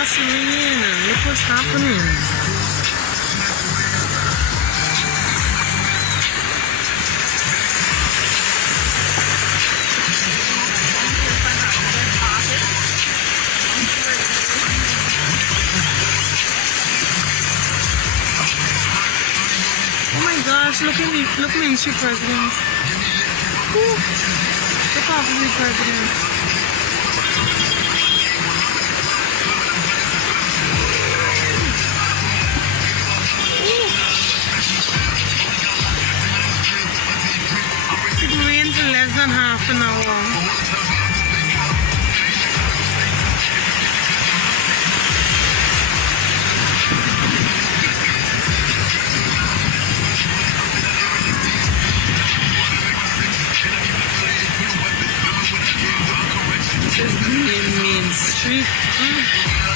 just rain. Look what's happening. Oh my gosh, look at me, Mr. President. Ooh, look at me, President. It rains in less than half an hour. This is Main Street.